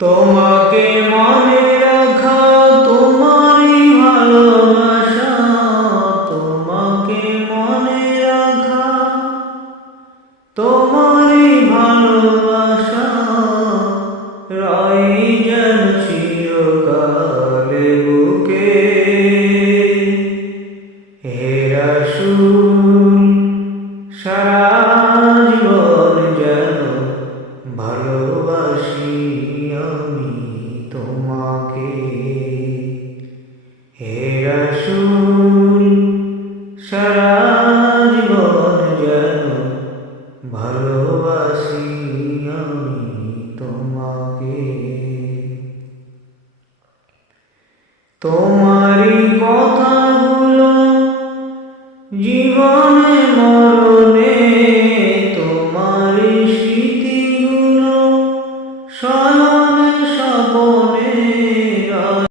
তোমাকে মনে রাখা তোমারই ভালোবাসা, তোমাকে মনে রাখা তোমারই ভালোবাসা, রয় যেন চিরকালে বুকে। হে রাসূল, সারা জীবন যেন ভালোবাসি আমি তোমাকে। হে রাসূল, সারা জীবন যেন ভালোবাসি আমি তোমাকে। তোমারই কথাগুলো জীবনে মরণে, তোমারই স্মৃতিগুলো